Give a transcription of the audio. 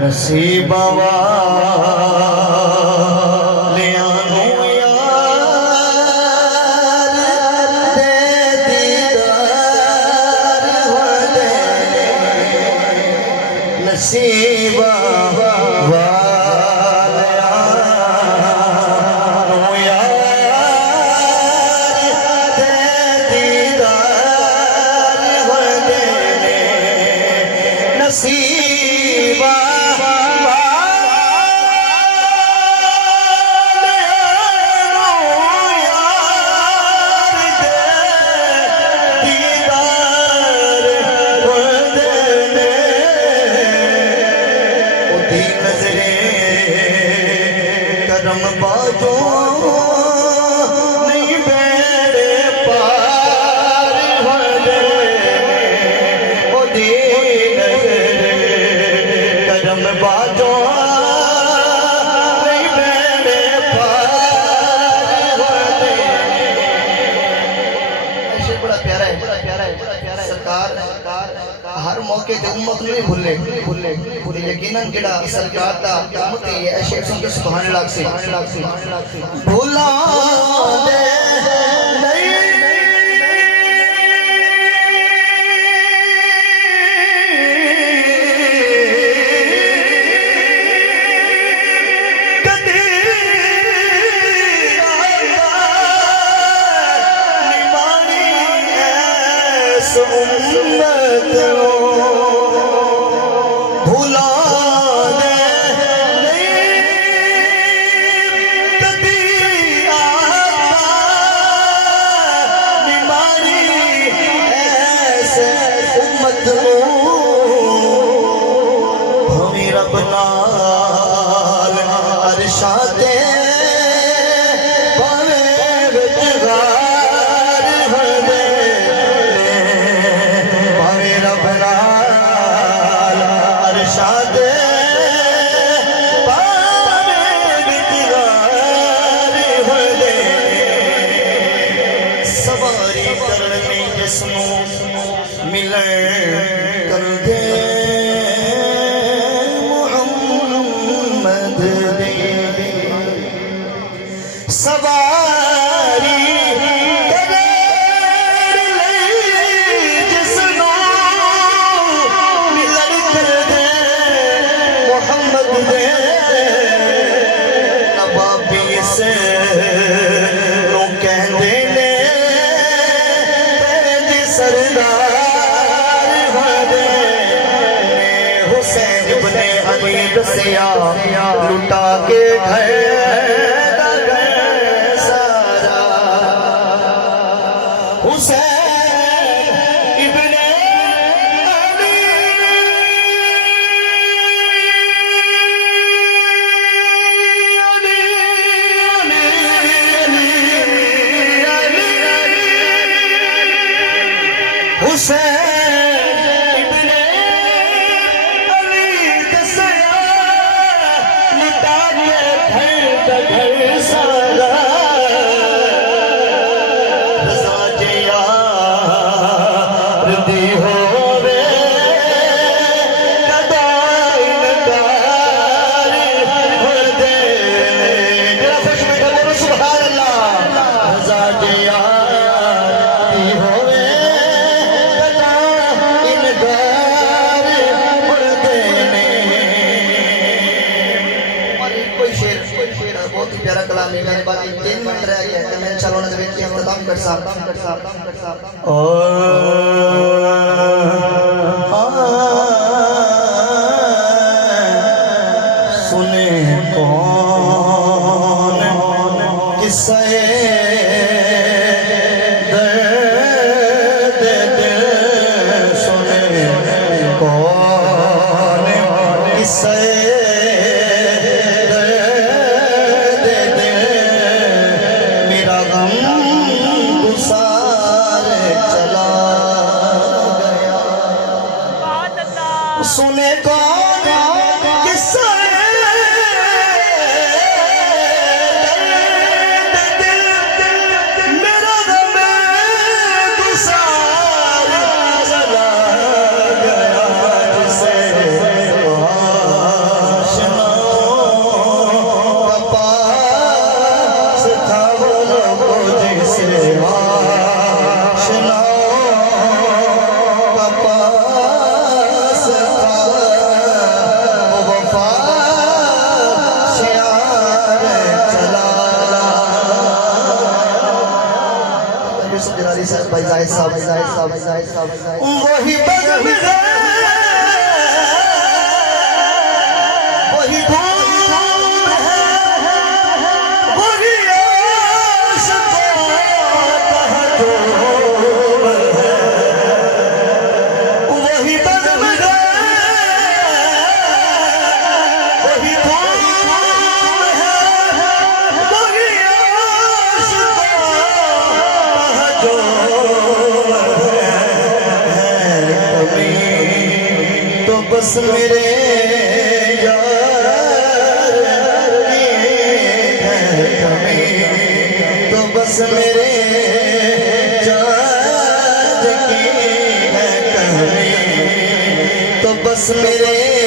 नसीब वालियां नूं यार दे दीदार वाले नसीब वालियां नूं यार दे दीदार वाले नसीब करम बाजो नहीं बेड़े पार होने ओ दीन करम बाजो नहीं बेड़े पार होने। ऐसे बड़ा प्यारा है सरकार हर मौके ते उम्मत नहीं भूले यकीनन जेड़ा सरकार दा उम्मत है ऐसे सुन के सुभान अल्लाह से भूला दे नहीं कदी निभानी ऐस उम्मत भूला दे नहीं कदी आता बीमारी ऐसे उम्मत हमी रब नाल अरशाते भावे विचगार होंदे भावे रब नाल अरशाते भावे विचगार होंदे सवारी करनी जिसनों मिलन कर दे मुहम्मद दे सवारी कर ले जिसनों मिलन कर दे मुहम्मद दे नवाबी से नो कहंदे ने तेरे सरदार होंदे हुसैन इब्ने अली दसिया लुटा के घर सारा हुसैन इब्ने अली हुसैन इब्ने अली दसिया लुटा के घर सारा रज़ा जे यार दी होवे कदा इनकार होंदे जरा खुश में बोलो सुभान अल्लाह रज़ा जे यार दी होवे कदा इनकार होंदे ने। और कोई शेर बहुत ही प्यारा कलाम है मेरे बाकी 3 मिनट रह गया तो मैं इंशाअल्लाह उन्हें देख के इख्तिताम कर सकता सुने कौन किस्से दर्द दिल सुने कौन किस्से सुने कौन किस्सा मेरा गम गुसार चला गया। भाई जाहिद साहब वही बज़्म है वही धूम है वही आशिक़ों का धूम है वही बज़्म है वही धूम है वही आशिक़ों का जोम है कभी तो बस मेरे तो बस मेरे जान की है कमी तो बस मेरे